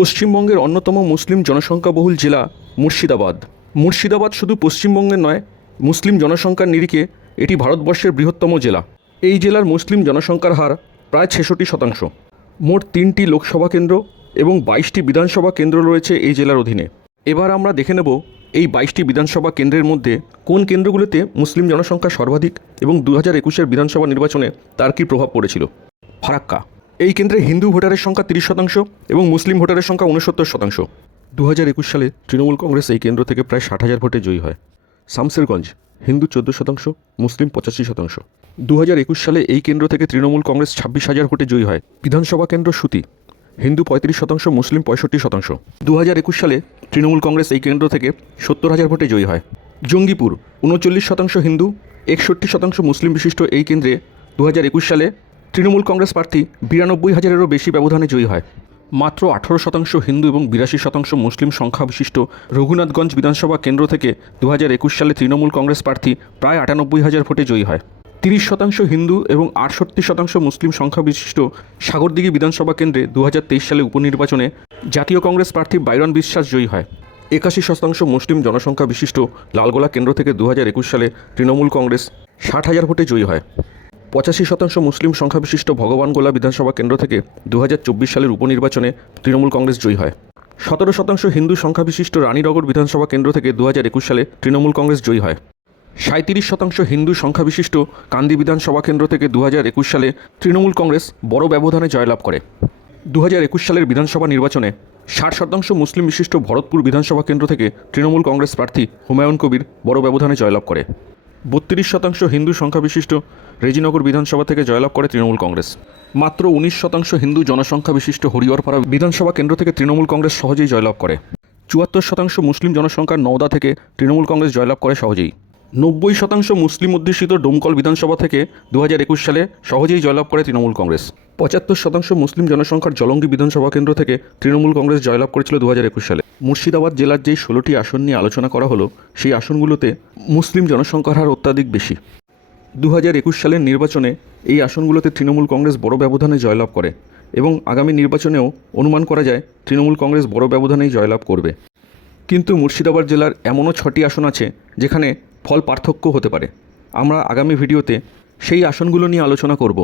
পশ্চিমবঙ্গের অন্যতম মুসলিম জনসংখ্যাবহুল জেলা মুর্শিদাবাদ। মুর্শিদাবাদ শুধু পশ্চিমবঙ্গের নয়, মুসলিম জনসংখ্যার নিরিখে এটি ভারতবর্ষের বৃহত্তম জেলা। এই জেলার মুসলিম জনসংখ্যার হার প্রায় 66%। মোট 3টি লোকসভা কেন্দ্র এবং 22টি বিধানসভা কেন্দ্র রয়েছে এই জেলার অধীনে। এবার আমরা দেখে নেব এই 22টি বিধানসভা কেন্দ্রের মধ্যে কোন কেন্দ্রগুলোতে মুসলিম জনসংখ্যা সর্বাধিক এবং 2021-এর বিধানসভা নির্বাচনে তার কী প্রভাব পড়েছিল। ফারাক্কা এই কেন্দ্রে হিন্দু ভোটারের সংখ্যা 30% এবং মুসলিম ভোটারের সংখ্যা 69%। 2021 সালে তৃণমূল কংগ্রেস এই কেন্দ্র থেকে প্রায় 60,000 ভোটে জয়ী হয়। শামসেরগঞ্জ হিন্দু 14%, মুসলিম 85%। 2021 সালে এই কেন্দ্র থেকে তৃণমূল কংগ্রেস 26,000 ভোটে জয়ী হয়। বিধানসভা কেন্দ্র সুতি হিন্দু 35%, মুসলিম 65%। 2021 সালে তৃণমূল কংগ্রেস এই কেন্দ্র থেকে 70,000 ভোটে জয়ী হয়। জঙ্গিপুর 39% হিন্দু, 61% মুসলিম বিশিষ্ট এই কেন্দ্রে 2021 সালে তৃণমূল কংগ্রেস প্রার্থী 92,000-এরও বেশি ব্যবধানে জয়ী হয়। মাত্র 18% হিন্দু এবং 82% মুসলিম সংখ্যা বিশিষ্ট রঘুনাথগঞ্জ বিধানসভা কেন্দ্র থেকে 2021 সালে তৃণমূল কংগ্রেস প্রার্থী প্রায় 98,000 ভোটে জয়ী হয়। 30% হিন্দু এবং 68% মুসলিম সংখ্যা বিশিষ্ট সাগরদিঘি বিধানসভা কেন্দ্রে 2023 সালে উপনির্বাচনে জাতীয় কংগ্রেস প্রার্থী বাইরন বিশ্বাস জয়ী হয়। 81% মুসলিম জনসংখ্যা বিশিষ্ট লালগোলা কেন্দ্র থেকে 2021 সালে তৃণমূল কংগ্রেস 60,000 ভোটে জয়ী হয়। 85% মুসলিম সংখ্যাবিশিষ্ট ভগবানগোলা বিধানসভা কেন্দ্র থেকে 2024 সালের উপনির্বাচনে তৃণমূল কংগ্রেস জয়ী হয়। 17% হিন্দু সংখ্যাবিশিষ্ট রানীনগর বিধানসভা কেন্দ্র থেকে 2021 সালে তৃণমূল কংগ্রেস জয়ী হয়। 37% হিন্দু সংখ্যাবিশিষ্ট কান্দি বিধানসভা কেন্দ্র থেকে 2021 সালে তৃণমূল কংগ্রেস বড় ব্যবধানে জয়লাভ করে। 2021 সালের বিধানসভা নির্বাচনে 60% মুসলিম বিশিষ্ট ভরতপুর বিধানসভা কেন্দ্র থেকে তৃণমূল কংগ্রেস প্রার্থী হুমায়ুন কবির বড় ব্যবধানে জয়লাভ করে। 32% হিন্দু সংখ্যাবিশিষ্ট রেজিনগর বিধানসভা থেকে জয়লাভ করে তৃণমূল কংগ্রেস। মাত্র 19% হিন্দু জনসংখ্যা বিশিষ্ট হরিহরপাড়া বিধানসভা কেন্দ্র থেকে তৃণমূল কংগ্রেস সহজেই জয়লাভ করে। 74% মুসলিম জনসংখ্যার নওদা থেকে তৃণমূল কংগ্রেস জয়লাভ করে সহজেই। 90% মুসলিম অধ্যুষিত ডোমকল বিধানসভা থেকে 2021 সালে সহজেই জয়লাভ করে তৃণমূল কংগ্রেস। 75% মুসলিম জনসংখ্যার জলঙ্গি বিধানসভা কেন্দ্র থেকে তৃণমূল কংগ্রেস জয়লাভ করেছিল 2021 সালে। মুর্শিদাবাদ জেলার যেই 16টি আসন নিয়ে আলোচনা করা হলো, সেই আসনগুলোতে মুসলিম জনসংখ্যার হার অত্যাধিক বেশি। 2021 সালের নির্বাচনে এই আসনগুলোতে তৃণমূল কংগ্রেস বড় ব্যবধানে জয়লাভ করে এবং আগামী নির্বাচনেও অনুমান করা যায় তৃণমূল কংগ্রেস বড় ব্যবধানেই জয়লাভ করবে। কিন্তু মুর্শিদাবাদ জেলার এমনও 6টি আসন আছে যেখানে ফল পার্থক্য হতে পারে। আমরা আগামী ভিডিওতে সেই আসনগুলো নিয়ে আলোচনা করব।